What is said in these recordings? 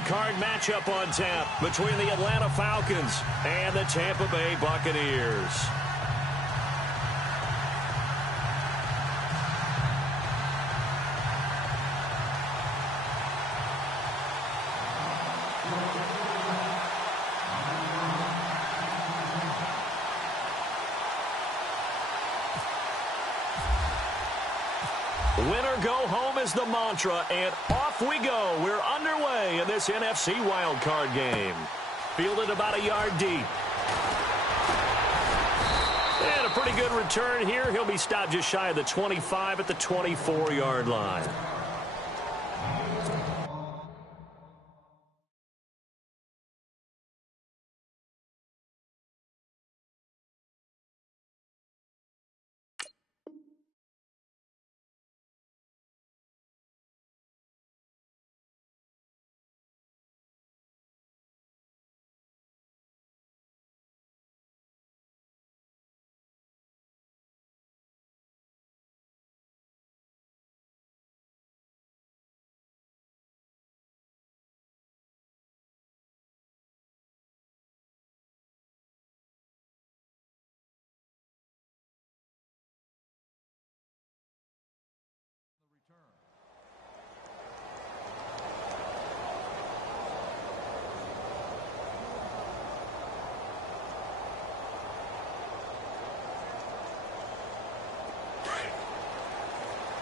wild card matchup on tap between the Atlanta Falcons and the Tampa Bay Buccaneers. Winner go home is the mantra, and off we go. We're underway in this NFC wildcard game. Fielded about a yard deep. And a pretty good return here. He'll be stopped just shy of the 25 at the 24-yard line.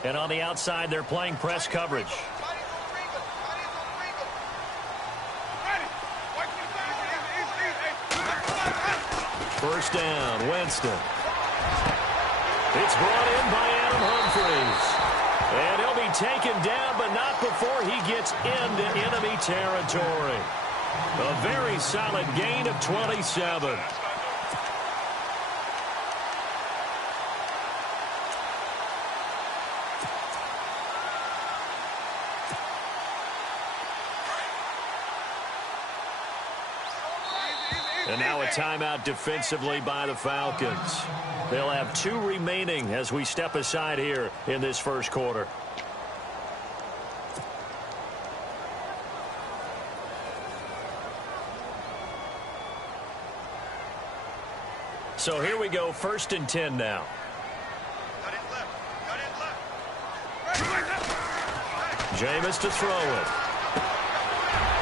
And on the outside, they're playing press coverage. First down, Winston. It's brought in by Adam Humphries. And he'll be taken down, but not before he gets into enemy territory. A very solid gain of 27. And now a timeout defensively by the Falcons. They'll have 2 remaining as we step aside here in this first quarter. So here we go, 1st and 10 now. Jameis to throw it.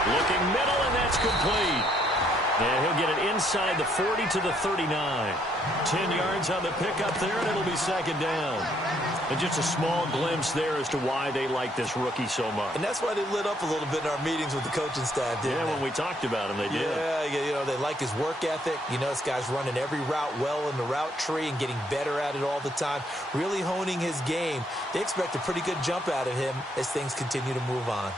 Looking middle, and that's complete. And he'll get it inside the 40 to the 39. 10 yards on the pickup there, and it'll be 2nd down. And just a small glimpse there as to why they like this rookie so much. And that's why they lit up a little bit in our meetings with the coaching staff, didn't they? When we talked about him, they did. Yeah, you know, they like his work ethic. You know, this guy's running every route well in the route tree and getting better at it all the time, really honing his game. They expect a pretty good jump out of him as things continue to move on.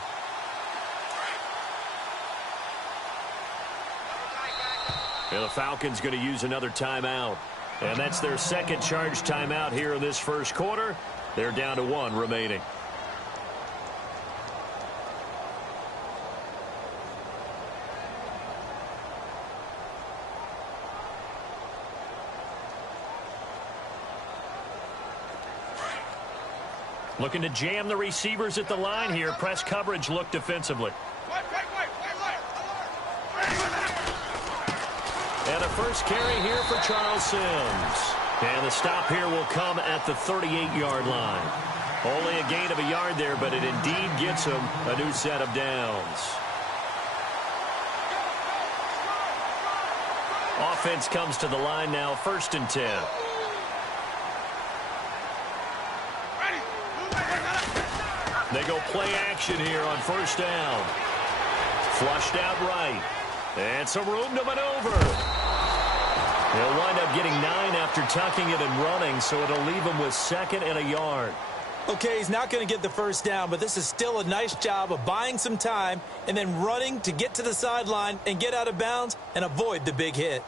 And the Falcons going to use another timeout. And that's their 2nd charge timeout here in this first quarter. They're down to 1 remaining. Looking to jam the receivers at the line here. Press coverage look defensively. And a first carry here for Charles Sims. And the stop here will come at the 38-yard line. Only a gain of a yard there, but it indeed gets him a new set of downs. Offense comes to the line now, 1st and 10. They go play action here on 1st down. Flushed out right. And some room to maneuver. They'll wind up getting 9 after tucking it and running, so it'll leave him with 2nd and a yard. Okay, he's not going to get the 1st down, but this is still a nice job of buying some time and then running to get to the sideline and get out of bounds and avoid the big hit.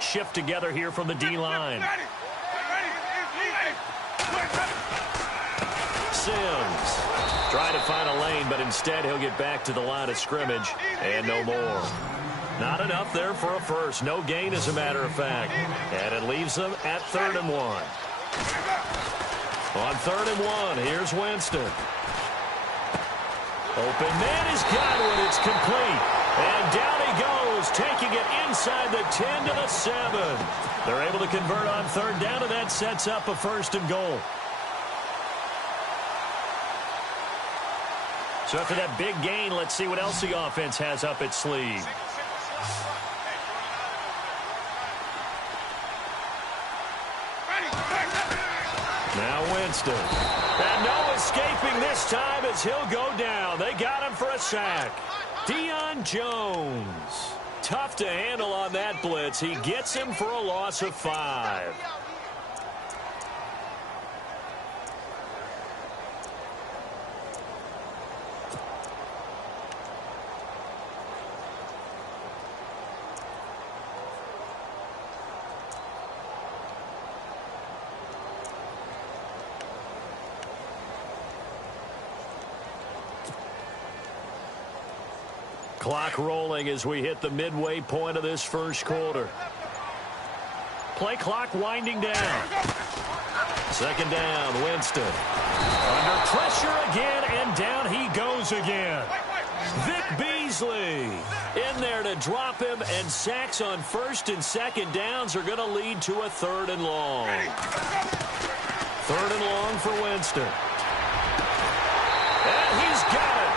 Shift together here from the D-line. Sims trying to find a lane, but instead he'll get back to the line of scrimmage and no more. Not enough there for a first. No gain, as a matter of fact. And it leaves them at 3rd and 1. On 3rd and 1, here's Winston. Open man has got one. It's complete. And down he goes, taking it inside the 10 to the 7. They're able to convert on 3rd down, and that sets up a 1st and goal. So after that big gain, let's see what else the offense has up its sleeve. Now Winston. And no escaping this time as he'll go down. They got him for a sack. Deion Jones. Tough to handle on that blitz. He gets him for a loss of 5. Clock rolling as we hit the midway point of this first quarter. Play clock winding down. 2nd down, Winston. Under pressure again, and down he goes again. Vic Beasley in there to drop him, and sacks on 1st and 2nd downs are going to lead to a 3rd and long. 3rd and long for Winston. And he's got it.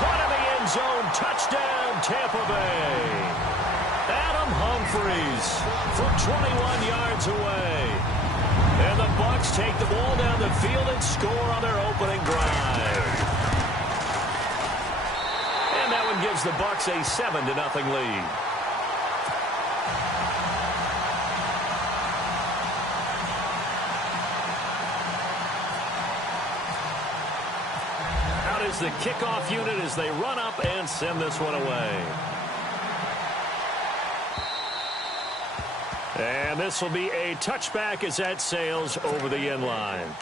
Caught in the end zone. Touchdown, Tampa Bay. Adam Humphries from 21 yards away. And the Bucs take the ball down the field and score on their opening drive. And that one gives the Bucs a 7-0 lead. Out is the kickoff unit as they run up and send this one away. And this will be a touchback as that sails over the end line.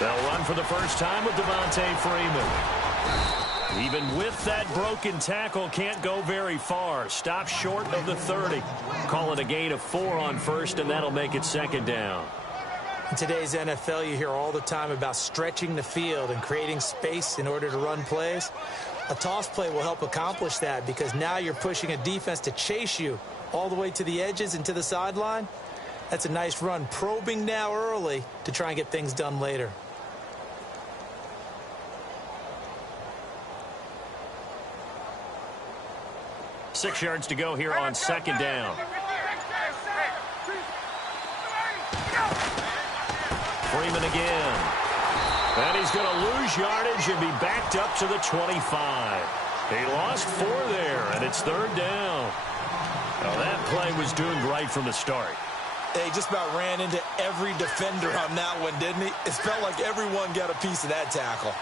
They'll run for the first time with Devontae Freeman. Even with that broken tackle, can't go very far. Stop short of the 30. Call it a gain of 4 on 1st, and that'll make it 2nd down. In today's NFL, you hear all the time about stretching the field and creating space in order to run plays. A toss play will help accomplish that because now you're pushing a defense to chase you all the way to the edges and to the sideline. That's a nice run, probing now early to try and get things done later. Six yards to go here on 2nd down. Freeman again. And he's going to lose yardage and be backed up to the 25. He lost 4 there, and it's 3rd down. Now that play was doomed right from the start. He just about ran into every defender on that one, didn't he? It felt like everyone got a piece of that tackle.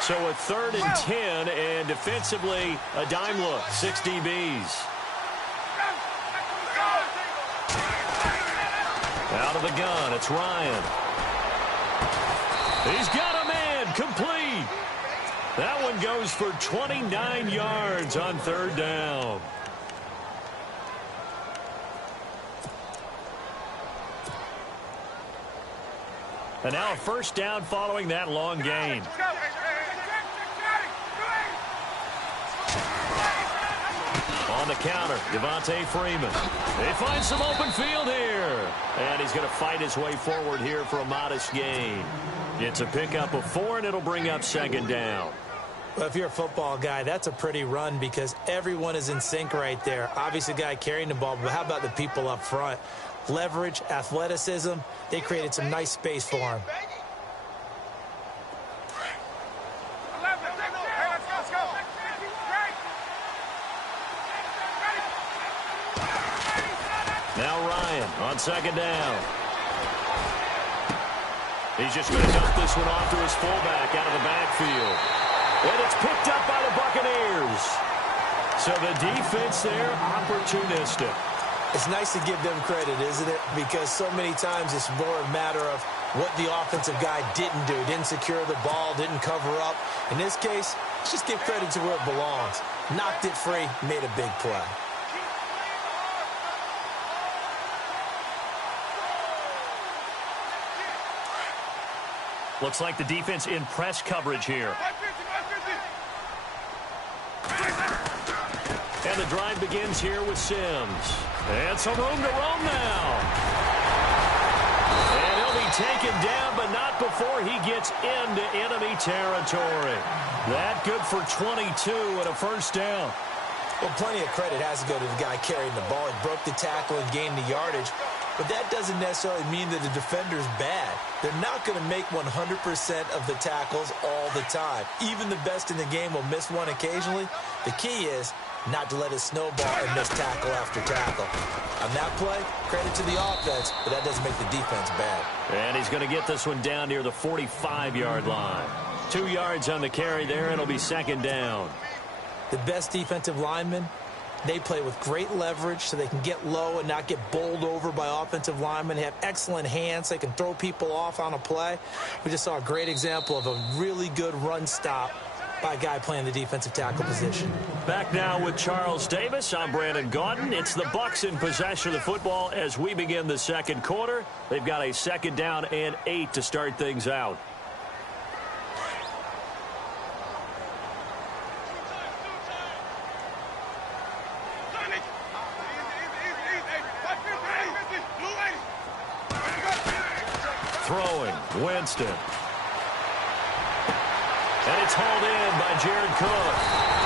So a 3rd and 10, and defensively, a dime look. 6 DBs. Out of the gun, it's Ryan. He's got a man, complete. That one goes for 29 yards on 3rd down. And now a 1st down following that long gain. On the counter, Devontae Freeman. They find some open field here. And he's going to fight his way forward here for a modest gain. It's a pickup of 4, and it'll bring up 2nd down. Well, if you're a football guy, that's a pretty run because everyone is in sync right there. Obviously, the guy carrying the ball, but how about the people up front? Leverage, athleticism, they created some nice space for him. Now Ryan on on second down. He's just going to dump this one off to his fullback out of the backfield. And it's picked up by the Buccaneers. So the defense there, opportunistic. It's nice to give them credit, isn't it? Because so many times it's more a matter of what the offensive guy didn't do. Didn't secure the ball, didn't cover up. In this case, let's just give credit to where it belongs. Knocked it free, made a big play. Looks like the defense in press coverage here. And the drive begins here with Sims. And some room to roam now. And he'll be taken down, but not before he gets into enemy territory. That good for 22 and a first down. Well, plenty of credit has to go to the guy carrying the ball. He broke the tackle and gained the yardage. But that doesn't necessarily mean that the defender's bad. They're not going to make 100% of the tackles all the time. Even the best in the game will miss one occasionally. The key is not to let it snowball and miss tackle after tackle. On that play, credit to the offense, but that doesn't make the defense bad. And he's going to get this one down near the 45-yard line. 2 yards on the carry there, and it'll be second down. The best defensive linemen, they play with great leverage so they can get low and not get bowled over by offensive linemen. They have excellent hands. They can throw people off on a play. We just saw a great example of a really good run stop by a guy playing the defensive tackle position. Back now with Charles Davis. I'm Brandon Gaudin. It's the Bucs in possession of the football as we begin the second quarter. They've got a second down and 8 to start things out. Throwing, Winston. And it's hauled in by Jared Cook.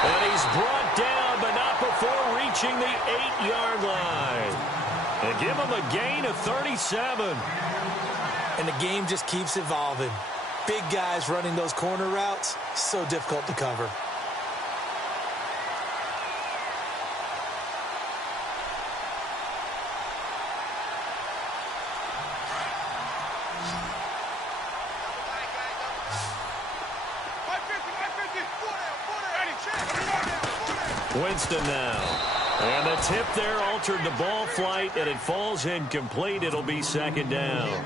And he's brought down, but not before reaching the 8-yard line. And give him a gain of 37. And the game just keeps evolving. Big guys running those corner routes, so difficult to cover. Winston now. And the tip there altered the ball flight, and it falls incomplete. It'll be second down.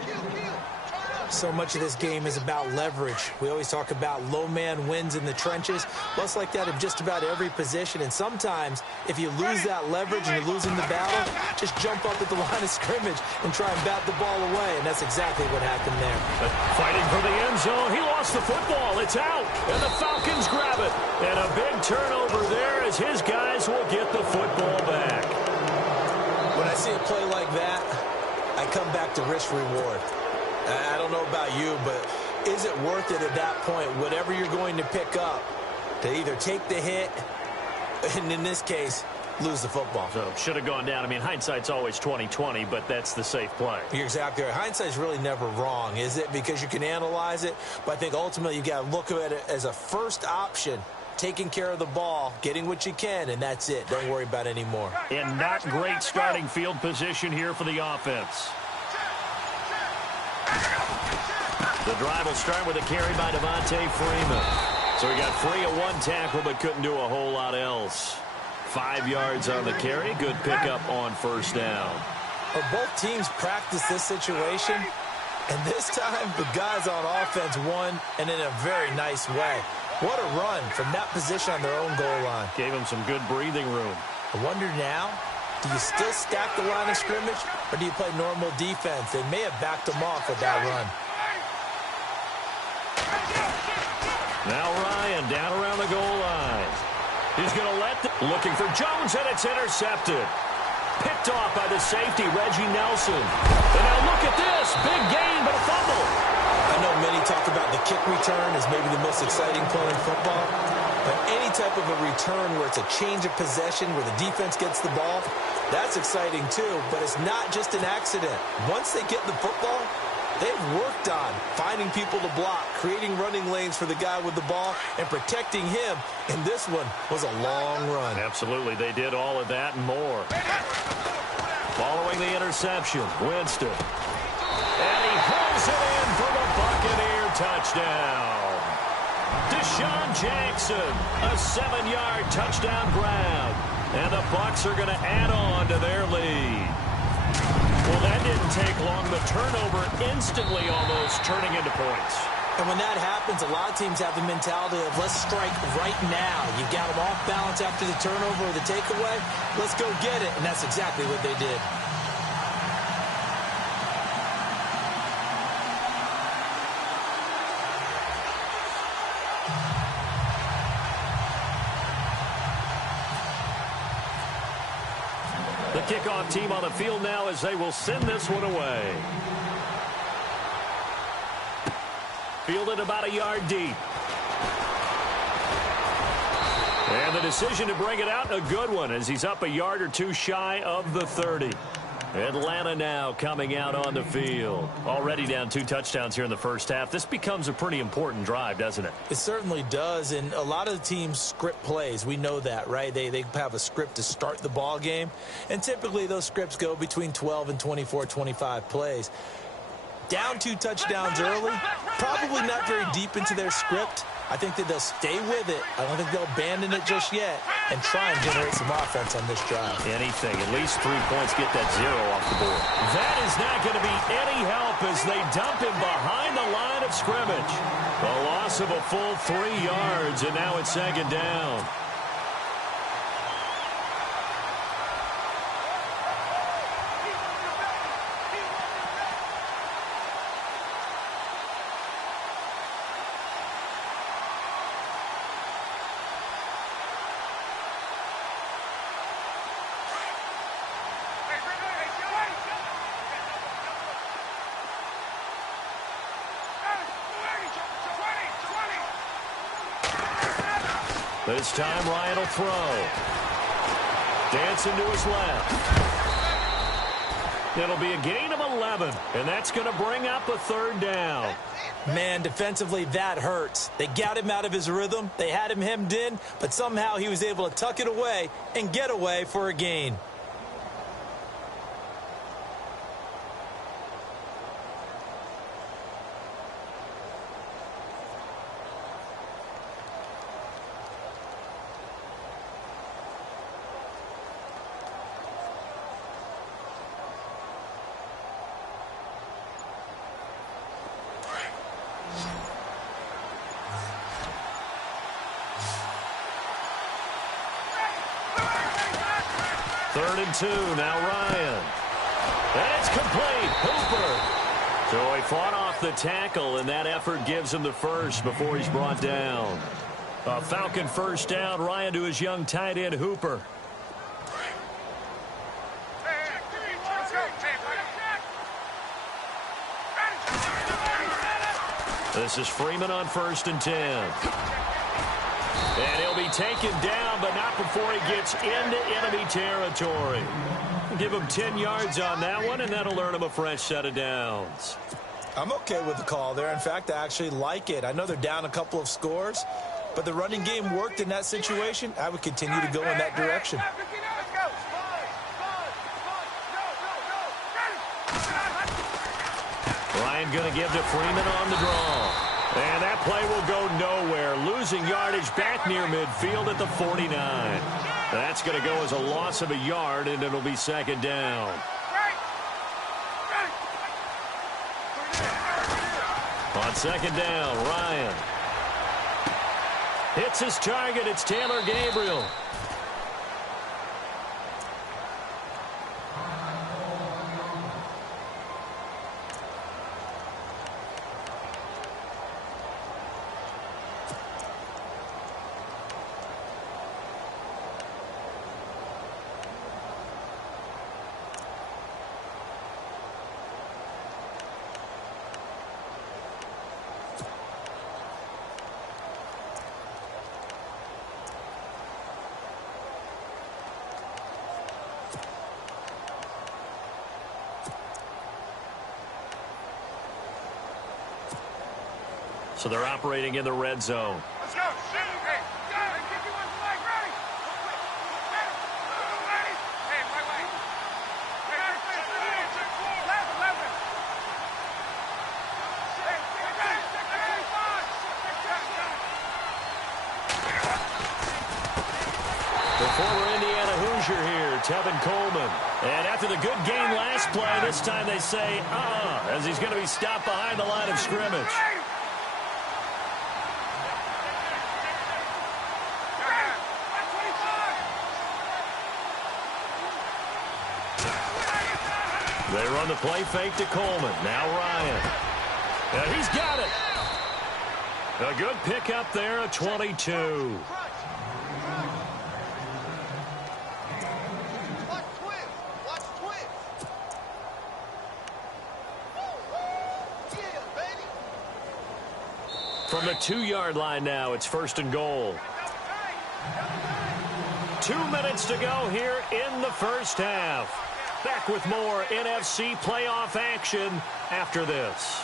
So much of this game is about leverage. We always talk about low man wins in the trenches. Well, it's like that in just about every position. And sometimes, if you lose that leverage and you're losing the battle, just jump up at the line of scrimmage and try and bat the ball away. And that's exactly what happened there. Fighting for the end zone. He lost the football. It's out. And the Falcons grab it. And a big turnover there as his guys will get the football back. When I see a play like that, I come back to risk-reward. I don't know about you, but is it worth it at that point, whatever you're going to pick up, to either take the hit and, in this case, lose the football? So, should have gone down. I mean, hindsight's always 20/20, but that's the safe play. You're exactly right. Hindsight's really never wrong, is it? Because you can analyze it, but I think ultimately you got to look at it as a first option. Taking care of the ball, getting what you can, and that's it. Don't worry about it anymore. And not great starting field position here for the offense. The drive will start with a carry by Devontae Freeman. So he got free at one tackle but couldn't do a whole lot else. 5 yards on the carry. Good pickup on first down. Well, both teams practiced this situation, and this time the guys on offense won, and in a very nice way. What a run from that position on their own goal line. Gave him some good breathing room. I wonder now, do you still stack the line of scrimmage, or do you play normal defense? They may have backed them off with that run. Now Ryan down around the goal line. He's going to looking for Jones, and it's intercepted. Picked off by the safety, Reggie Nelson. And now look at this. Big gain, but a fumble. I know many talk about the kick return as maybe the most exciting play in football. But any type of a return where it's a change of possession, where the defense gets the ball, that's exciting too. But it's not just an accident. Once they get the football, they've worked on finding people to block, creating running lanes for the guy with the ball, and protecting him. And this one was a long run. Absolutely. They did all of that and more. Following the interception, Winston. And he hauls it in for the Buccaneer touchdown. Deshaun Jackson, a 7-yard touchdown grab. And the Bucs are going to add on to their lead. Well, that didn't take long. The turnover instantly almost turning into points. And when that happens, a lot of teams have the mentality of let's strike right now. You've got them off balance after the turnover or the takeaway. Let's go get it. And that's exactly what they did. The kickoff team on the field now as they will send this one away. Fielded about a yard deep. And the decision to bring it out, a good one, as he's up a yard or two shy of the 30. Atlanta now coming out on the field. Already down 2 touchdowns here in the first half. This becomes a pretty important drive, doesn't it? It certainly does, and a lot of the teams script plays. We know that, right? They have a script to start the ball game, and typically those scripts go between 12 and 24, 25 plays. Down 2 touchdowns early, probably not very deep into their script. I think that they'll stay with it. I don't think they'll abandon it just yet and try and generate some offense on this drive. Anything, at least 3 points, get that 0 off the board. That is not going to be any help as they dump him behind the line of scrimmage. A loss of a full 3 yards, and now it's 2nd down. This time Ryan will throw. Dancing to his left. It'll be a gain of 11, and that's going to bring up a 3rd down. Man, defensively, that hurts. They got him out of his rhythm. They had him hemmed in, but somehow he was able to tuck it away and get away for a gain. Third and 2, now Ryan. And it's complete. Hooper. So he fought off the tackle, and that effort gives him the first before he's brought down. A Falcon first down. Ryan to his young tight end, Hooper. This is Freeman on 1st and 10. And he'll be taken down, but not before he gets into enemy territory. Give him 10 yards on that one, and that'll earn him a fresh set of downs. I'm okay with the call there. In fact, I actually like it. I know they're down a couple of scores, but the running game worked in that situation. I would continue to go in that direction. Ryan going to give to Freeman on the draw. And that play will go nowhere. Losing yardage back near midfield at the 49. That's going to go as a loss of a yard, and it'll be 2nd down. On 2nd down, Ryan hits his target. It's Taylor Gabriel. So they're operating in the red zone. Let's go. Shoot. Hey, go. Kick you on the leg. Ready. Hey, wait. closure here, Tevin Coleman. And after the good game last play, this time they say, as he's going to be stopped behind the line of scrimmage. They run the play fake to Coleman. Now Ryan. And he's got it. A good pickup there, a 22. From the 2-yard line now, it's 1st and goal. 2 minutes to go here in the first half. Back with more NFC playoff action after this.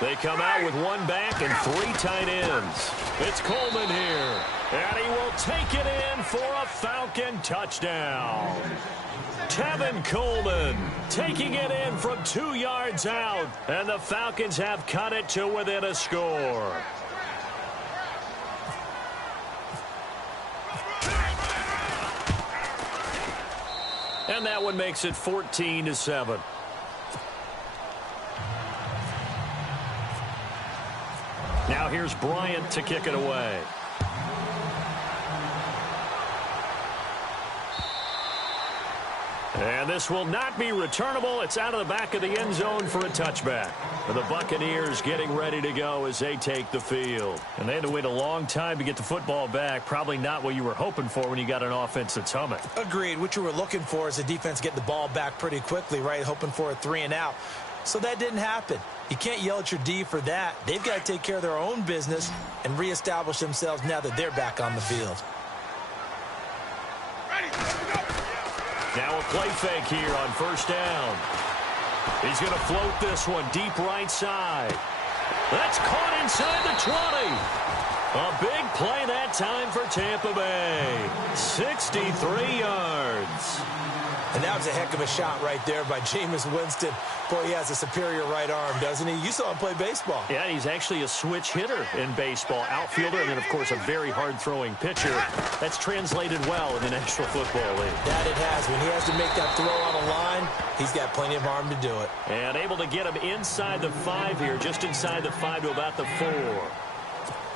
They come out with one back and 3 tight ends. It's Coleman here, and he will take it in for a Falcon touchdown. Tevin Coleman taking it in from 2 yards out, and the Falcons have cut it to within a score. And that one makes it 14-7. Now here's Bryant to kick it away. And this will not be returnable. It's out of the back of the end zone for a touchback. And the Buccaneers getting ready to go as they take the field. And they had to wait a long time to get the football back. Probably not what you were hoping for when you got an offense that's humming. Agreed. What you were looking for is the defense getting the ball back pretty quickly, right? Hoping for a 3-and-out. So that didn't happen. You can't yell at your D for that. They've got to take care of their own business and reestablish themselves now that they're back on the field. Now a play fake here on 1st down. He's going to float this one deep right side. That's caught inside the 20. A big play that time for Tampa Bay. 63 yards. And that was a heck of a shot right there by Jameis Winston. Boy, he has a superior right arm, doesn't he? You saw him play baseball. Yeah, he's actually a switch hitter in baseball. Outfielder, and then, of course, a very hard-throwing pitcher. That's translated well in the National Football League. That it has. When he has to make that throw on a line, he's got plenty of arm to do it. And able to get him inside the 5 here, just inside the 5 to about the 4.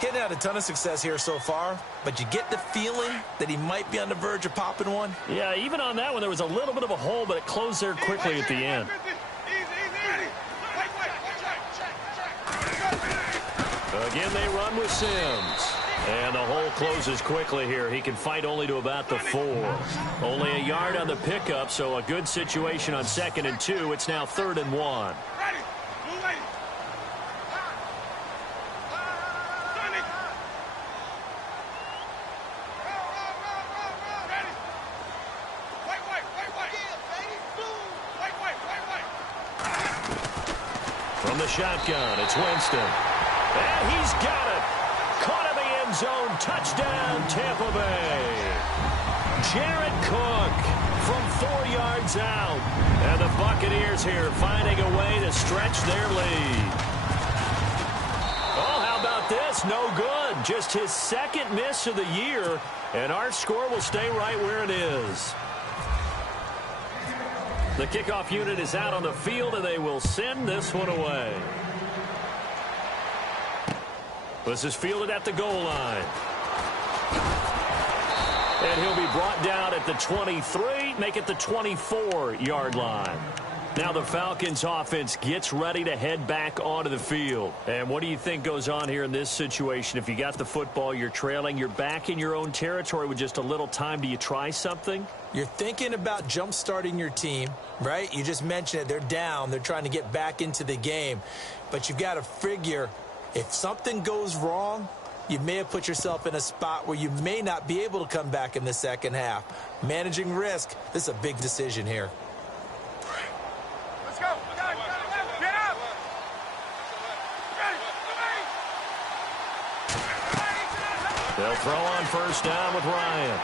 Hitting out a ton of success here so far, but you get the feeling that he might be on the verge of popping one. Yeah, even on that one, there was a little bit of a hole, but it closed there quickly at the end. Again, they run with Sims. And the hole closes quickly here. He can fight only to about the 4. Only a yard on the pickup, so a good situation on 2nd and 2. It's now 3rd and 1. From the shotgun, it's Winston. And he's got it. Caught in the end zone. Touchdown, Tampa Bay. Jared Cook from 4 yards out. And the Buccaneers here finding a way to stretch their lead. Oh, how about this? No good. Just his 2nd miss of the year. And our score will stay right where it is. The kickoff unit is out on the field, and they will send this one away. This is fielded at the goal line. And he'll be brought down at the 23, make it the 24-yard line. Now the Falcons offense gets ready to head back onto the field. And what do you think goes on here in this situation? If you got the football, you're trailing, you're back in your own territory with just a little time. Do you try something? You're thinking about jump-starting your team, right? You just mentioned it. They're down. They're trying to get back into the game. But you've got to figure if something goes wrong, you may have put yourself in a spot where you may not be able to come back in the second half. Managing risk, this is a big decision here. Let's go. Get up. They'll throw on 1st down with Ryan.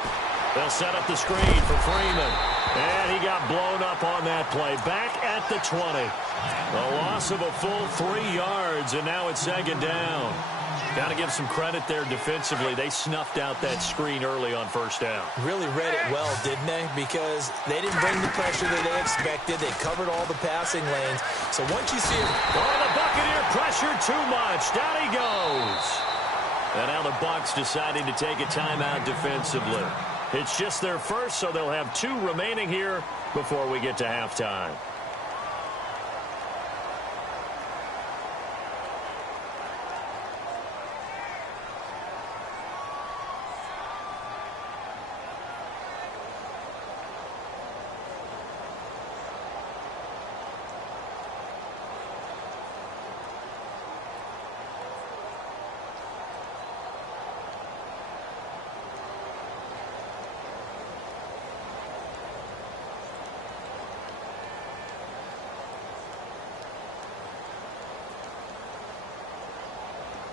They'll set up the screen for Freeman. And he got blown up on that play. Back at the 20. A loss of a full 3 yards, and now it's 2nd down. Got to give some credit there defensively. They snuffed out that screen early on first down. Really read it well, didn't they? Because they didn't bring the pressure that they expected. They covered all the passing lanes. So once you see him... Oh, the Buccaneer pressure too much. Down he goes. And now the Bucs deciding to take a timeout defensively. It's just their first, so they'll have 2 remaining here before we get to halftime.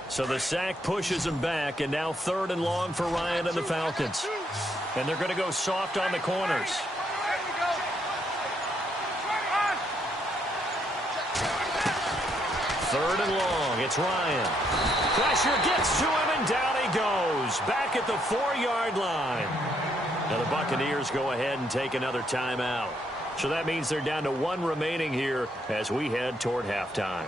So the sack pushes him back, and now 3rd and long for Ryan and the Falcons. And they're going to go soft on the corners. 3rd and long. It's Ryan. Pressure gets to him, and down he goes. Back at the 4-yard line. Now the Buccaneers go ahead and take another timeout. So that means they're down to 1 remaining here as we head toward halftime.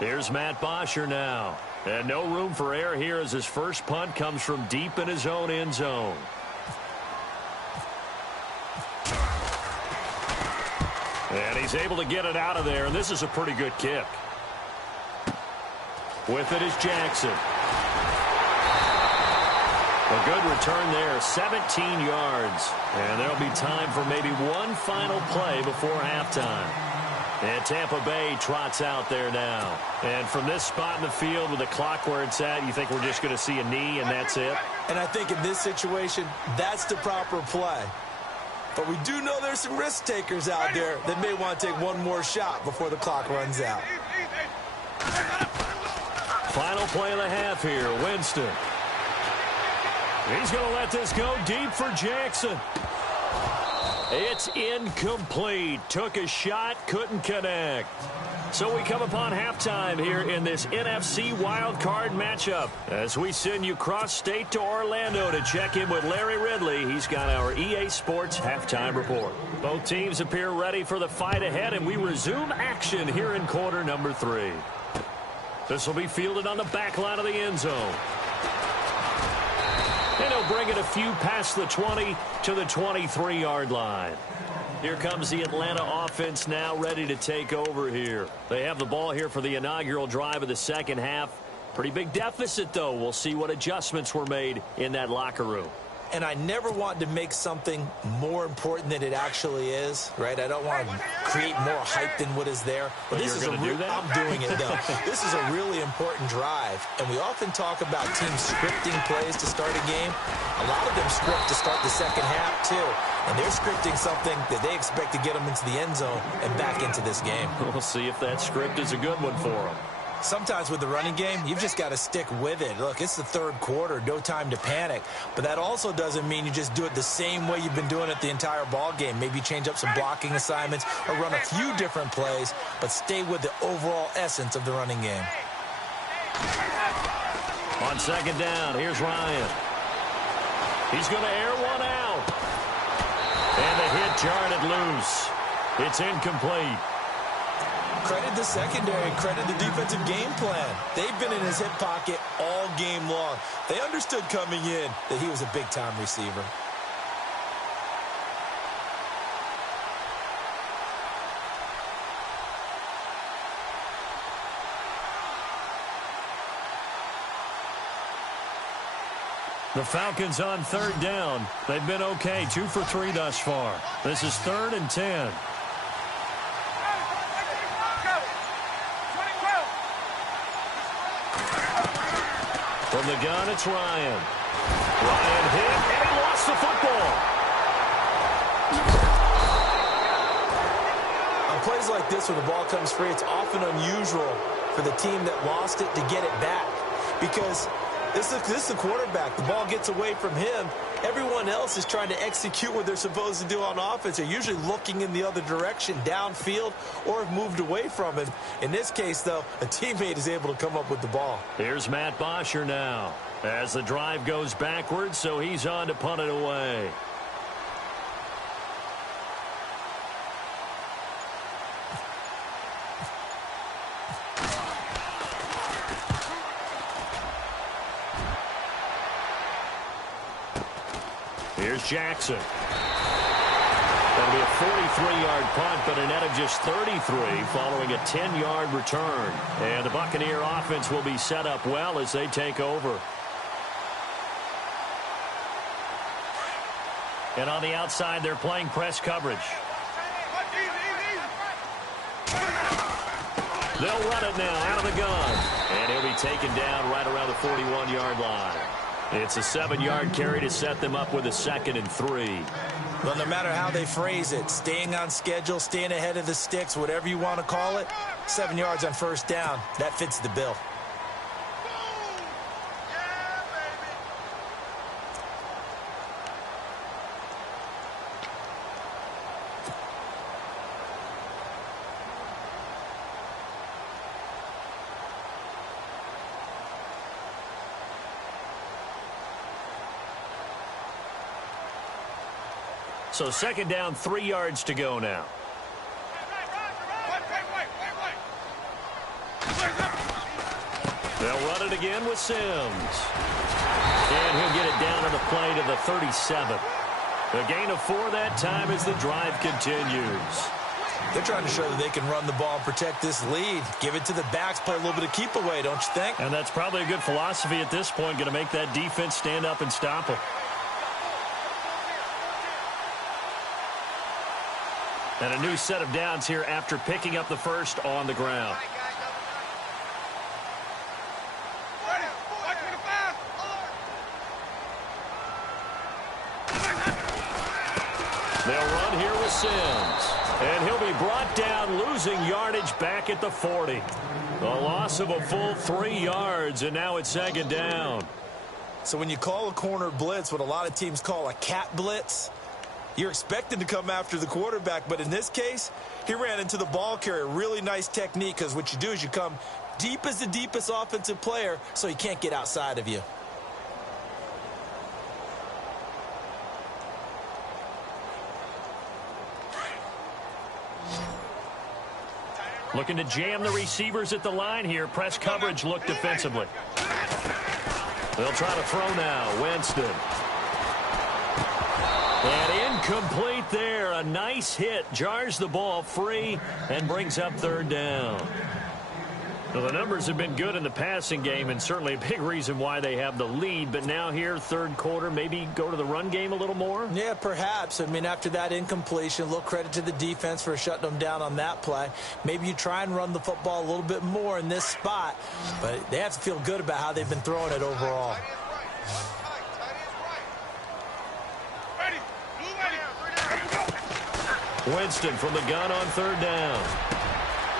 Here's Matt Bosher now. And no room for error here as his first punt comes from deep in his own end zone. And he's able to get it out of there, and this is a pretty good kick. With it is Jackson. A good return there, 17 yards. And there'll be time for maybe one final play before halftime. And Tampa Bay trots out there now. And from this spot in the field with the clock where it's at, you think we're just going to see a knee and that's it? And I think in this situation, that's the proper play. But we do know there's some risk takers out there that may want to take one more shot before the clock runs out. Final play of the half here, Winston. He's going to let this go deep for Jackson. It's incomplete. Took a shot, couldn't connect. So we come upon halftime here in this NFC wildcard matchup as we send you cross-state to Orlando to check in with Larry Ridley. He's got our EA Sports halftime report. Both teams appear ready for the fight ahead, and we resume action here in quarter number 3. This will be fielded on the back line of the end zone. And he'll bring it a few past the 20 to the 23-yard line. Here comes the Atlanta offense now ready to take over here. They have the ball here for the inaugural drive of the second half. Pretty big deficit, though. We'll see what adjustments were made in that locker room. And I never want to make something more important than it actually is, right? I don't want to create more hype than what is there. But this is I'm doing it, though. This is a really important drive. And we often talk about teams scripting plays to start a game. A lot of them script to start the second half, too. And they're scripting something that they expect to get them into the end zone and back into this game. We'll see if that script is a good one for them. Sometimes with the running game, you've just got to stick with it. Look, it's the third quarter, no time to panic. But that also doesn't mean you just do it the same way you've been doing it the entire ball game. Maybe change up some blocking assignments or run a few different plays, but stay with the overall essence of the running game. On second down, here's Ryan. He's going to air one out. And the hit jarred it loose. It's incomplete. Credit the secondary, credit the defensive game plan. They've been in his hip pocket all game long. They understood coming in that he was a big-time receiver. The Falcons on third down. They've been okay, 2 for 3 thus far. This is 3rd and 10. From the gun, it's Ryan. Ryan hit, and he lost the football. On plays like this where the ball comes free, it's often unusual for the team that lost it to get it back. Because this is the quarterback. The ball gets away from him, Everyone else is trying to execute what they're supposed to do on offense. They're usually looking in the other direction, downfield, or have moved away from him. In this case, though, a teammate is able to come up with the ball. Here's Matt Bosher now as the drive goes backwards, so he's on to punt it away. Here's Jackson. That'll be a 43-yard punt, but a net of just 33 following a 10-yard return. And the Buccaneer offense will be set up well as they take over. And on the outside, they're playing press coverage. They'll run it now out of the gun. And he'll be taken down right around the 41-yard line. It's a 7-yard carry to set them up with a 2nd and 3. Well, no matter how they phrase it, staying on schedule, staying ahead of the sticks, whatever you want to call it, 7 yards on first down, that fits the bill. So 2nd down, 3 yards to go now. They'll run it again with Sims. And he'll get it down on the play to the 37. A gain of 4 that time as the drive continues. They're trying to show that they can run the ball and protect this lead. Give it to the backs, play a little bit of keep away, don't you think? And that's probably a good philosophy at this point, going to make that defense stand up and stop them. And a new set of downs here after picking up the first on the ground. They'll run here with Sims. And he'll be brought down, losing yardage back at the 40. A loss of a full 3 yards, and now it's 2nd down. So when you call a corner blitz, what a lot of teams call a cat blitz, you're expected to come after the quarterback, but in this case, he ran into the ball carrier. Really nice technique, because what you do is you come deep as the deepest offensive player so he can't get outside of you. Looking to jam the receivers at the line here. Press coverage look defensively. They'll try to throw now. Winston. And incomplete there. A nice hit. Jars the ball free and brings up 3rd down. Well, the numbers have been good in the passing game and certainly a big reason why they have the lead. But now here, 3rd quarter, maybe go to the run game a little more? Yeah, perhaps. I mean, after that incompletion, a little credit to the defense for shutting them down on that play. Maybe you try and run the football a little bit more in this spot. But they have to feel good about how they've been throwing it overall. Winston from the gun on 3rd down.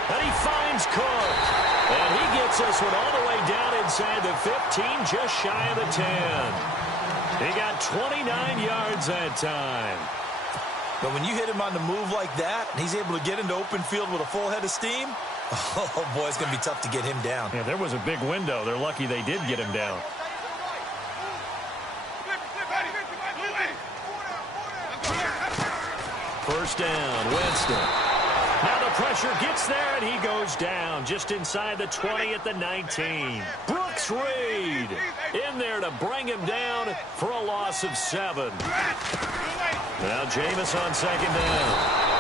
And he finds Cook. And he gets this one all the way down inside the 15, just shy of the 10. He got 29 yards that time. But when you hit him on the move like that, and he's able to get into open field with a full head of steam, oh, boy, it's going to be tough to get him down. Yeah, there was a big window. They're lucky they did get him down. First down, Winston. Now the pressure gets there, and he goes down just inside the 20 at the 19. Brooks Reed in there to bring him down for a loss of 7. Now Jameis on 2nd down.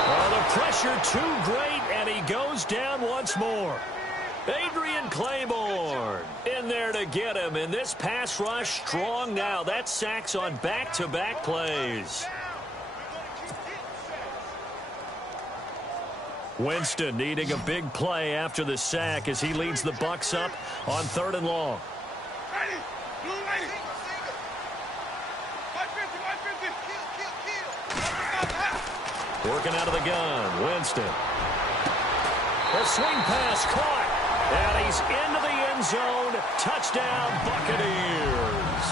Oh, the pressure too great, and he goes down once more. Adrian Claiborne in there to get him, and this pass rush strong now. That's sacks on back-to-back plays. Winston needing a big play after the sack as he leads the Bucs up on 3rd and long. Working out of the gun, Winston. A swing pass caught, and he's into the end zone. Touchdown, Buccaneers.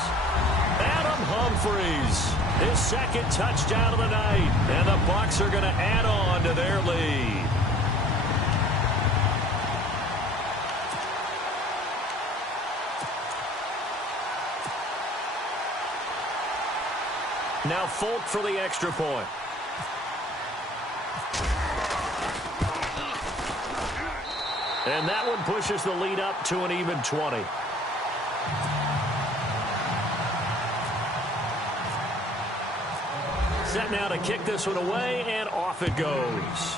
Adam Humphreys, his second touchdown of the night. And the Bucs are going to add on to their lead. Now Folk for the extra point. And that one pushes the lead up to an even 20. Set now to kick this one away, and off it goes.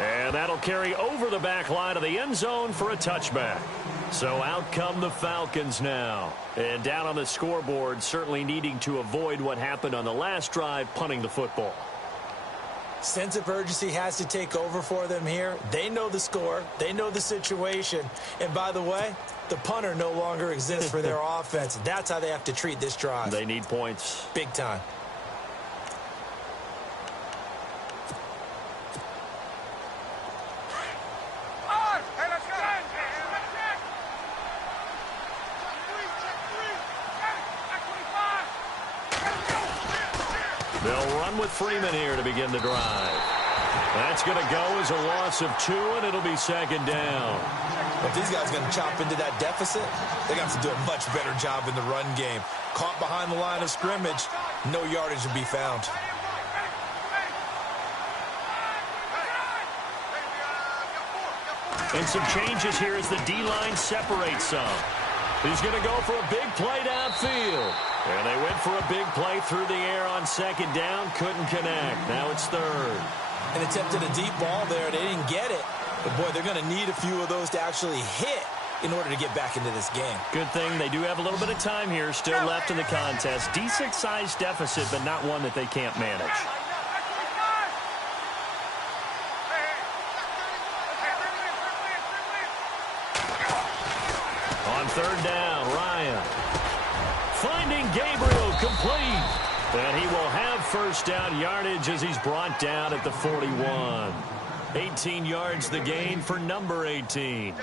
And that'll carry over the back line of the end zone for a touchback. So out come the Falcons now. And down on the scoreboard, certainly needing to avoid what happened on the last drive, punting the football. Sense of urgency has to take over for them here. They know the score. They know the situation. And by the way, the punter no longer exists for their offense. That's how they have to treat this drive. They need points. Big time. They'll run with Freeman here to begin the drive. That's going to go as a loss of 2, and it'll be second down. If these guys are going to chop into that deficit, they're going to have to do a much better job in the run game. Caught behind the line of scrimmage, no yardage to be found. And some changes here as the D-line separates some. He's going to go for a big play downfield. And they went for a big play through the air on second down. Couldn't connect. Now it's third. And attempted a deep ball there. They didn't get it. But, boy, they're going to need a few of those to actually hit in order to get back into this game. Good thing they do have a little bit of time here still left in the contest. Decent-sized deficit, but not one that they can't manage. On third down, Ryan. Finding Gabriel complete. And he will have first down yardage as he's brought down at the 41. 18 yards the gain for number 18.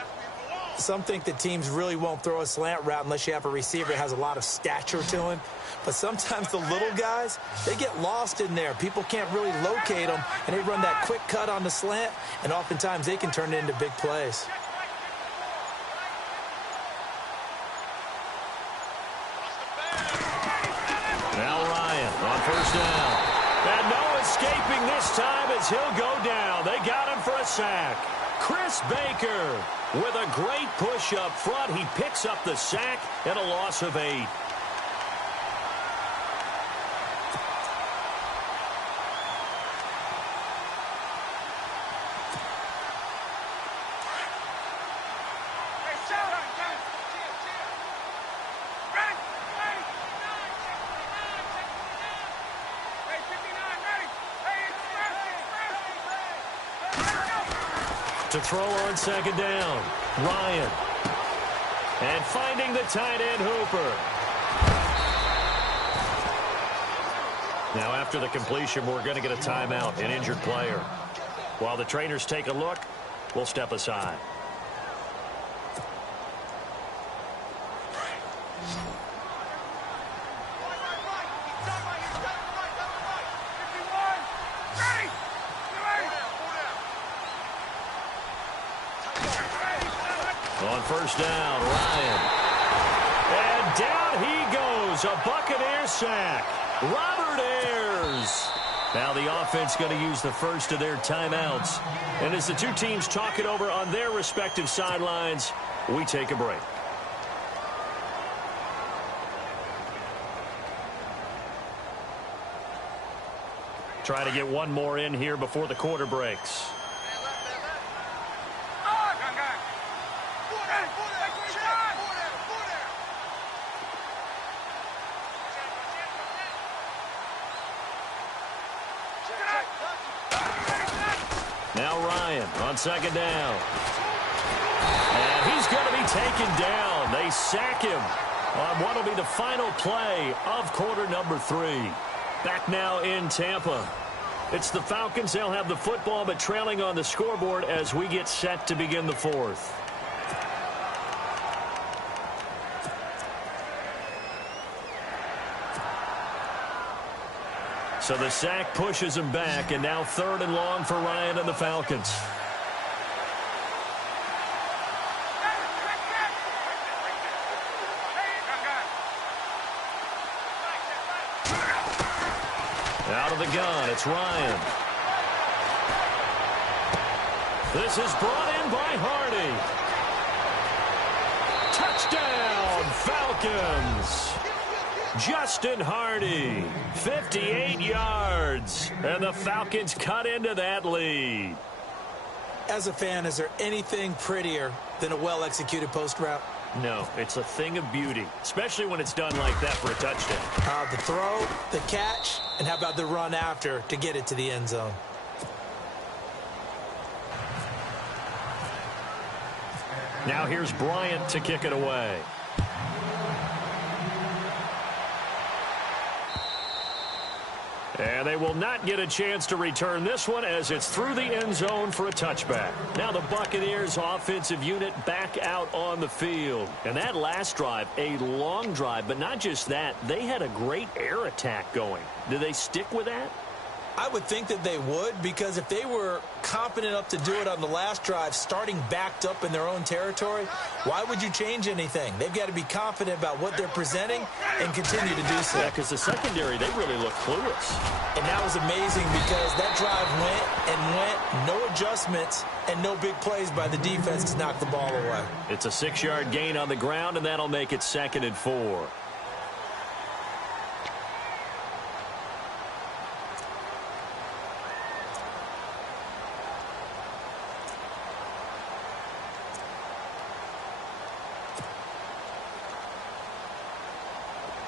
Some think that teams really won't throw a slant route unless you have a receiver that has a lot of stature to him. But sometimes the little guys, they get lost in there. People can't really locate them, and they run that quick cut on the slant, and oftentimes they can turn it into big plays. Now Ryan on first down. And no escaping this time as he'll go down. They got him for a sack. Chris Baker with a great push up front. He picks up the sack and a loss of 8. To throw on second down, Ryan. And finding the tight end, Hooper. Now after the completion, we're going to get a timeout, an injured player. While the trainers take a look, we'll step aside. On first down, Ryan. And down he goes. A Buccaneer sack. Robert Ayers. Now the offense going to use the first of their timeouts. And as the two teams talk it over on their respective sidelines, we take a break. Try to get one more in here before the quarter breaks. Now Ryan on second down. And he's going to be taken down. They sack him on what will be the final play of quarter number 3. Back now in Tampa. It's the Falcons. They'll have the football, but trailing on the scoreboard as we get set to begin the 4th. So the sack pushes him back, and now 3rd and long for Ryan and the Falcons. Out of the gun, it's Ryan. This is brought in by Hardy. Touchdown, Falcons. Justin Hardy, 58 yards, and the Falcons cut into that lead. As a fan, is there anything prettier than a well-executed post route? No, it's a thing of beauty, especially when it's done like that for a touchdown. The throw, the catch, and how about the run after to get it to the end zone? Now here's Bryant to kick it away. And they will not get a chance to return this one as it's through the end zone for a touchback. Now the Buccaneers offensive unit back out on the field. And that last drive, a long drive, but not just that, they had a great air attack going. Do they stick with that? I would think that they would, because if they were confident enough to do it on the last drive, starting backed up in their own territory, why would you change anything? They've got to be confident about what they're presenting and continue to do so. Yeah, because the secondary, they really look clueless. And that was amazing because that drive went, no adjustments, and no big plays by the defense to knock the ball away. It's a 6-yard gain on the ground, and that'll make it 2nd and 4.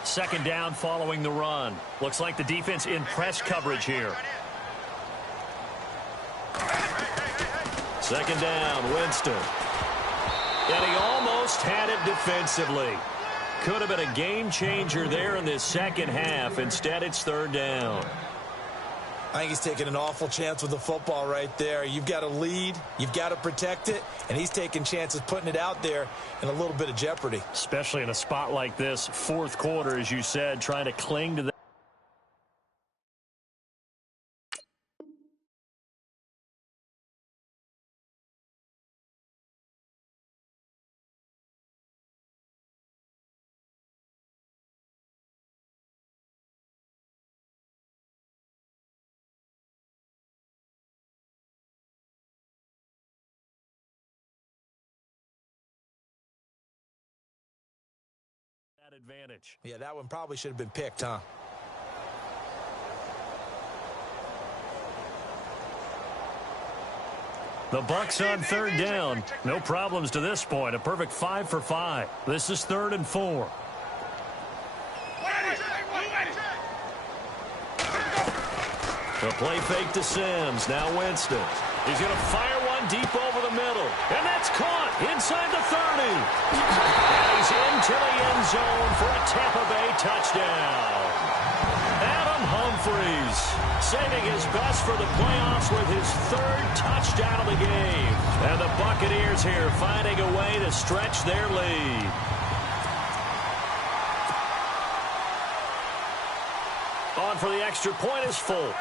Second down following the run. Looks like the defense in press coverage here. Second down, Winston. And he almost had it defensively. Could have been a game changer there in this second half. Instead, it's 3rd down. I think he's taking an awful chance with the football right there. You've got to lead, you've got to protect it, and he's taking chances putting it out there in a little bit of jeopardy. Especially in a spot like this, 4th quarter, as you said, trying to cling to the advantage. Yeah, that one probably should have been picked, huh? The Bucs on 3rd down. No problems to this point. A perfect 5 for 5. This is 3rd and 4. The play fake to Sims. Now Winston. He's going to fire one deep over the middle. And that's caught inside the 30. And he's into the end zone for a Tampa Bay touchdown. Adam Humphries saving his best for the playoffs with his 3rd touchdown of the game. And the Buccaneers here finding a way to stretch their lead. On for the extra point is Folk.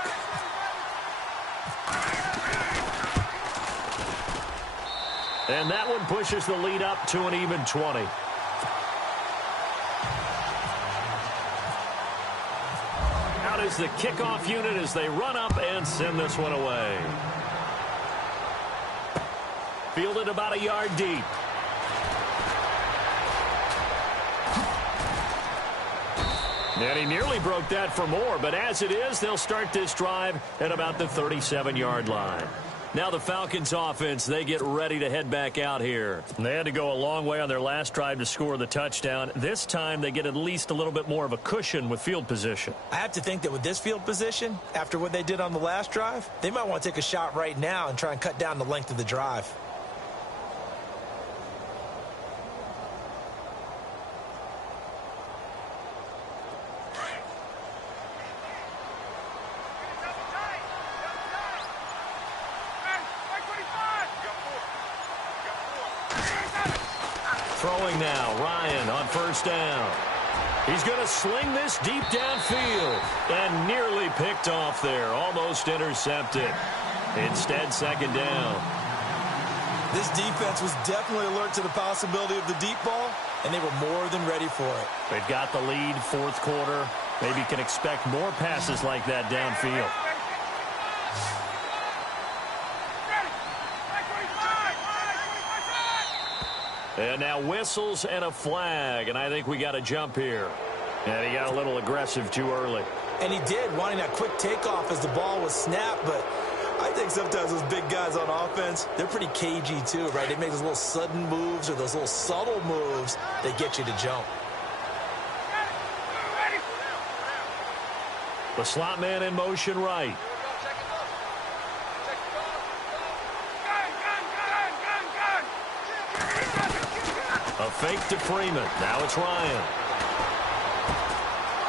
And that one pushes the lead up to an even 20. Out is the kickoff unit as they run up and send this one away. Fielded about a yard deep. And he nearly broke that for more, but as it is, they'll start this drive at about the 37-yard line. Now the Falcons offense, they get ready to head back out here. They had to go a long way on their last drive to score the touchdown. This time they get at least a little bit more of a cushion with field position. I have to think that with this field position, after what they did on the last drive, they might want to take a shot right now and try and cut down the length of the drive. Throwing now, Ryan on 1st down. He's going to sling this deep downfield and nearly picked off there, almost intercepted. Instead, second down. This defense was definitely alert to the possibility of the deep ball, and they were more than ready for it. They've got the lead, fourth quarter. Maybe can expect more passes like that downfield. And now whistles and a flag, and I think we got a jump here. And he got a little aggressive too early. And he did, wanting that quick takeoff as the ball was snapped, but I think sometimes those big guys on offense, they're pretty cagey too, right? They make those little sudden moves or those little subtle moves that get you to jump. The slot man in motion right. A fake to Freeman. Now it's Ryan.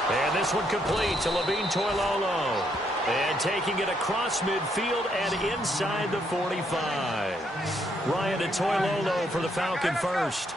And this one complete to Levine Toilolo. And taking it across midfield and inside the 45. Ryan to Toilolo for the Falcon first.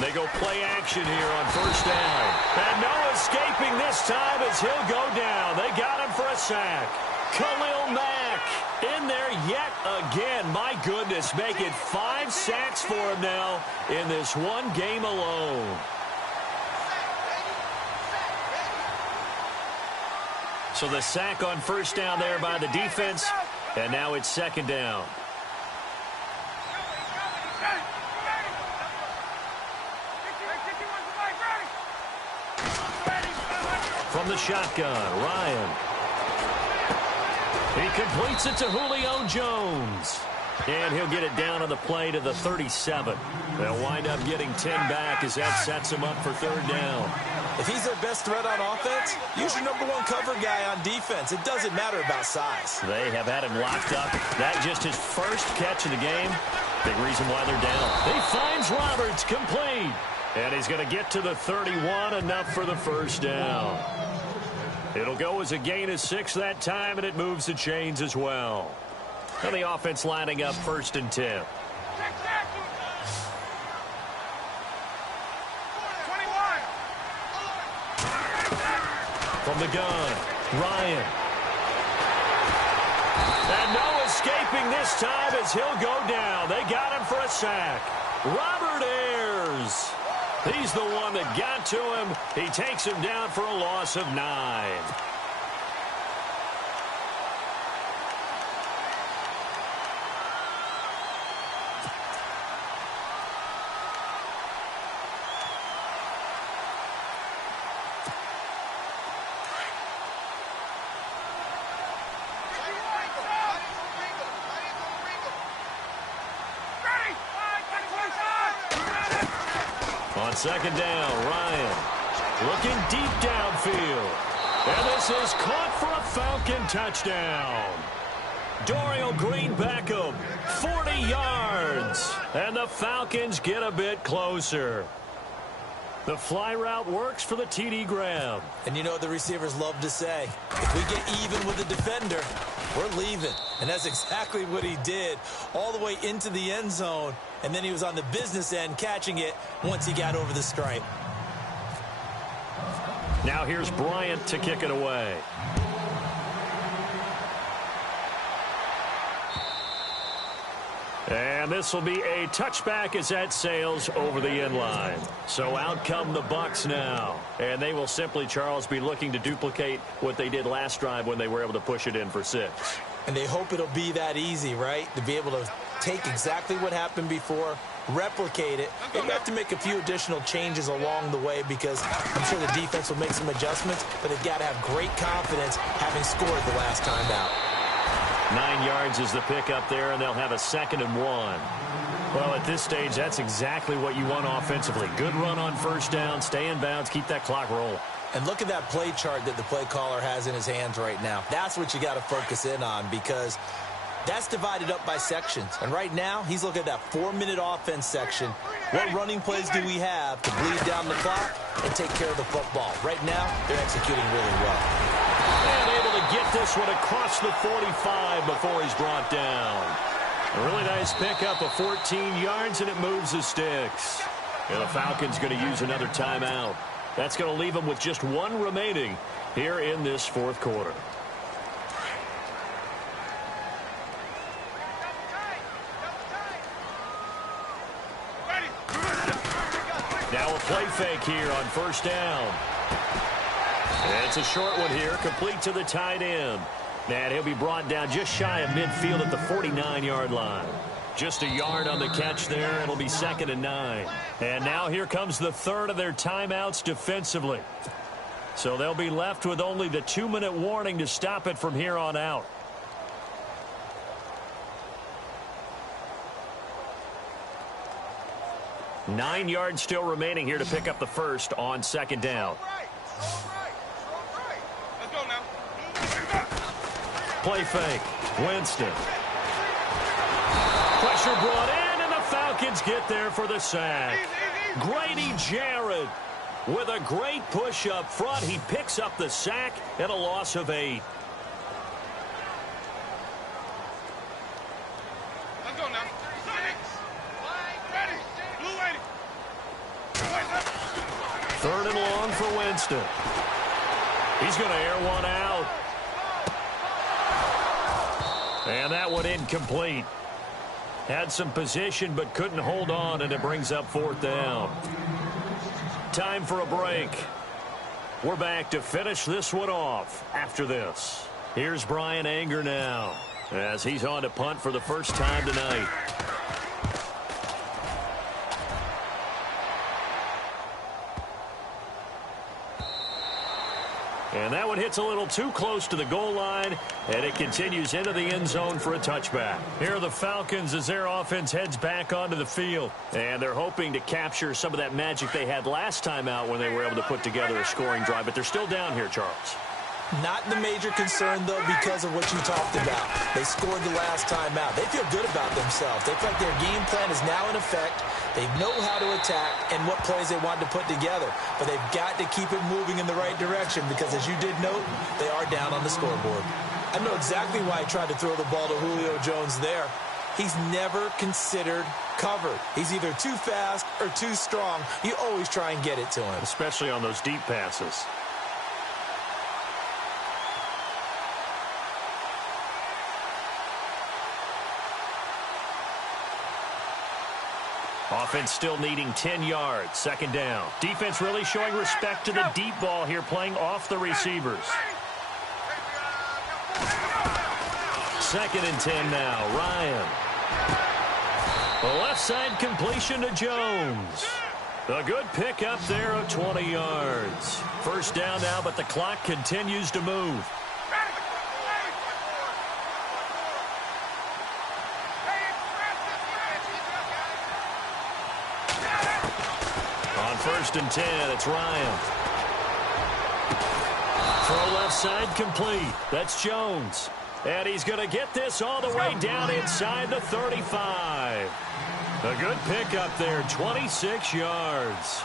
They go play action here on first down. And no escaping this time as he'll go down. They got him for a sack. Khalil Mack in there yet again. My goodness, make it 5 sacks for him now in this one game alone. So the sack on first down there by the defense. And now it's second down. From the shotgun, Ryan. He completes it to Julio Jones. And he'll get it down on the play to the 37. They'll wind up getting 10 back as that sets him up for third down. If he's their best threat on offense, use your #1 cover guy on defense. It doesn't matter about size. They have had him locked up. That just his first catch of the game. Big reason why they're down. He finds Roberts complete. And he's going to get to the 31, enough for the first down. It'll go as a gain of 6 that time, and it moves the chains as well. And the offense lining up 1st and 10. From the gun, Ryan. And no escaping this time as he'll go down. They got him for a sack. Robert Ayers. He's the one that got to him. He takes him down for a loss of 9. On second down, Ryan looking deep downfield. And this is caught for a Falcon touchdown. Dorial Green Beckham, 40 yards. And the Falcons get a bit closer. The fly route works for the TD grab. And you know what the receivers love to say? If we get even with the defender, we're leaving. And that's exactly what he did, all the way into the end zone. And then he was on the business end catching it once he got over the stripe. Now here's Bryant to kick it away. And this will be a touchback as that sails over the end line. So out come the Bucs now. And they will simply, Charles, be looking to duplicate what they did last drive when they were able to push it in for 6. And they hope it'll be that easy, right? To be able to take exactly what happened before, replicate it. They have to make a few additional changes along the way because I'm sure the defense will make some adjustments, but they've got to have great confidence having scored the last time out. 9 yards is the pickup there, and they'll have a 2nd and 1. Well, at this stage, that's exactly what you want offensively. Good run on first down, stay in bounds, keep that clock rolling. And look at that play chart that the play caller has in his hands right now. That's what you got to focus in on because That's divided up by sections. And right now, he's looking at that 4-minute offense section. What running plays do we have to bleed down the clock and take care of the football? Right now, they're executing really well. And able to get this one across the 45 before he's brought down. A really nice pickup of 14 yards, and it moves the sticks. And the Falcons going to use another timeout. That's going to leave them with just one remaining here in this fourth quarter. Now a play fake here on first down. And it's a short one here, complete to the tight end. And he'll be brought down just shy of midfield at the 49-yard line. Just a yard on the catch there. It'll be 2nd and 9. And now here comes the third of their timeouts defensively. So they'll be left with only the 2-minute warning to stop it from here on out. Nine yards still remaining here to pick up the first on second down. Let's go now. Play fake. Winston. Pressure brought in, and the Falcons get there for the sack. Grady Jarrett with a great push up front. He picks up the sack and a loss of 8. Let's go now. Ready. Blue lady. 3rd and long for Winston. He's going to air one out. And that one incomplete. Had some position but couldn't hold on, and it brings up 4th down. Time for a break. We're back to finish this one off after this. Here's Brian Anger now as he's on to punt for the first time tonight. And that one hits a little too close to the goal line, and it continues into the end zone for a touchback. Here are the Falcons as their offense heads back onto the field. And they're hoping to capture some of that magic they had last time out when they were able to put together a scoring drive. But they're still down here, Charles. Not the major concern, though, because of what you talked about. They scored the last time out. They feel good about themselves. They feel like their game plan is now in effect. They know how to attack and what plays they want to put together. But they've got to keep it moving in the right direction because, as you did note, they are down on the scoreboard. I know exactly why he tried to throw the ball to Julio Jones there. He's never considered covered. He's either too fast or too strong. You always try and get it to him. Especially on those deep passes. Offense still needing 10 yards. 2nd down. Defense really showing respect to the deep ball here, playing off the receivers. 2nd and 10 now. Ryan. The left side completion to Jones. A good pickup there of 20 yards. First down now, but the clock continues to move. On 1st and 10, it's Ryan. Throw left side complete. That's Jones. And he's going to get this all the way down inside the 35. A good pickup there, 26 yards.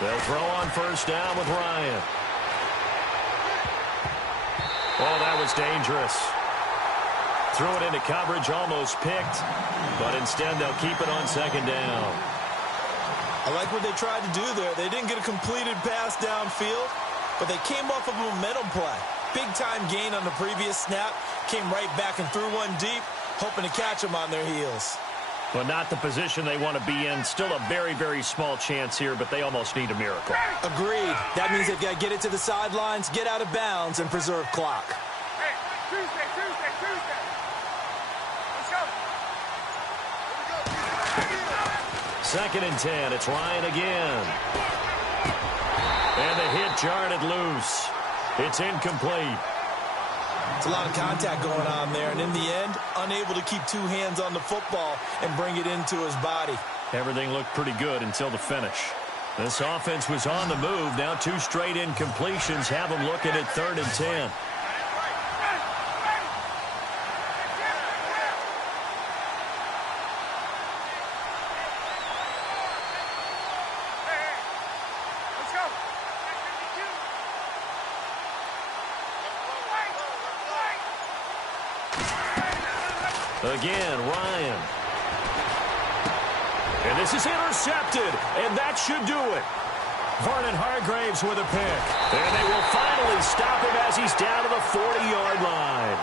They'll throw on first down with Ryan. Oh, that was dangerous. Threw it into coverage, almost picked, but instead they'll keep it on 2nd down. I like what they tried to do there. They didn't get a completed pass downfield, but they came off of a momentum play. Big-time gain on the previous snap, came right back and threw one deep, hoping to catch them on their heels. But not the position they want to be in. Still a very, very small chance here, but they almost need a miracle. Agreed. That means they've got to get it to the sidelines, get out of bounds, and preserve clock. Hey, Tuesday. Let's go. 2nd and 10. It's Ryan again. And the hit jarred it loose. It's incomplete. It's a lot of contact going on there, and in the end, unable to keep two hands on the football and bring it into his body. Everything looked pretty good until the finish. This offense was on the move. Now 2 straight incompletions have them looking at 3rd and 10. Again, Ryan. And this is intercepted, and that should do it. Vernon Hargraves with a pick. And they will finally stop him as he's down to the 40-yard line.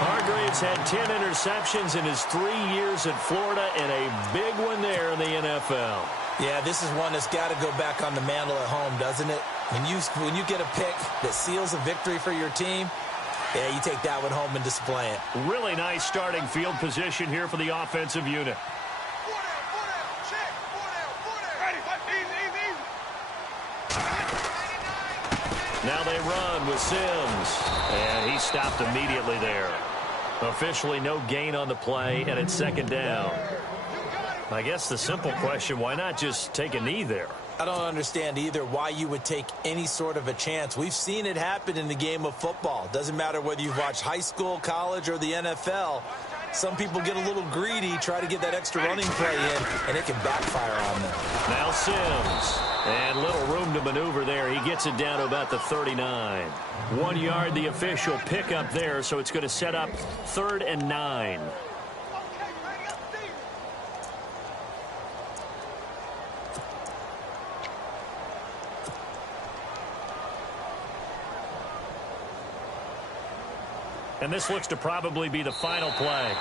Hargraves had 10 interceptions in his 3 years at Florida, and a big one there in the NFL. Yeah, this is one that's got to go back on the mantle at home, doesn't it? When you get a pick that seals a victory for your team, yeah, you take that one home and display it. Really nice starting field position here for the offensive unit. Now they run with Sims, and he stopped immediately there. Officially no gain on the play, and it's 2nd down. I guess the simple question, why not just take a knee there? I don't understand either why you would take any sort of a chance. We've seen it happen in the game of football. Doesn't matter whether you've watched high school, college, or the NFL. Some people get a little greedy, try to get that extra running play in, and it can backfire on them. Now Sims, and little room to maneuver there. He gets it down to about the 39. 1 yard, the official pickup there, so it's going to set up 3rd and 9. And this looks to probably be the final play.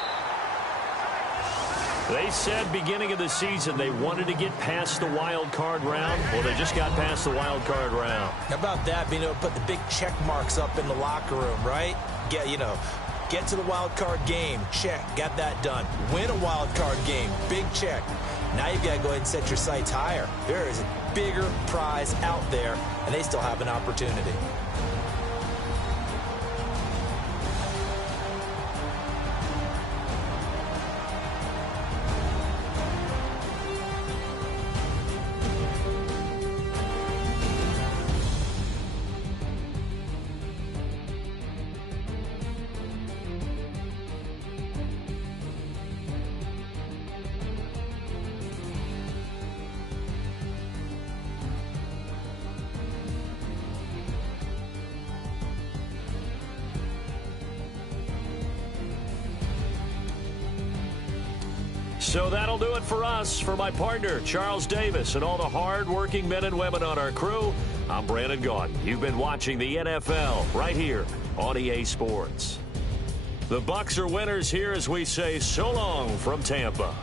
They said beginning of the season they wanted to get past the wild card round. Well, they just got past the wild card round. How about that, being able to put the big check marks up in the locker room, right? Get to the wild card game, check, got that done. Win a wild card game, big check. Now you've got to go ahead and set your sights higher. There is a bigger prize out there, and they still have an opportunity. So that'll do it for us. For my partner, Charles Davis, and all the hard-working men and women on our crew, I'm Brandon Gaudin. You've been watching the NFL right here on EA Sports. The Bucs are winners here as we say so long from Tampa.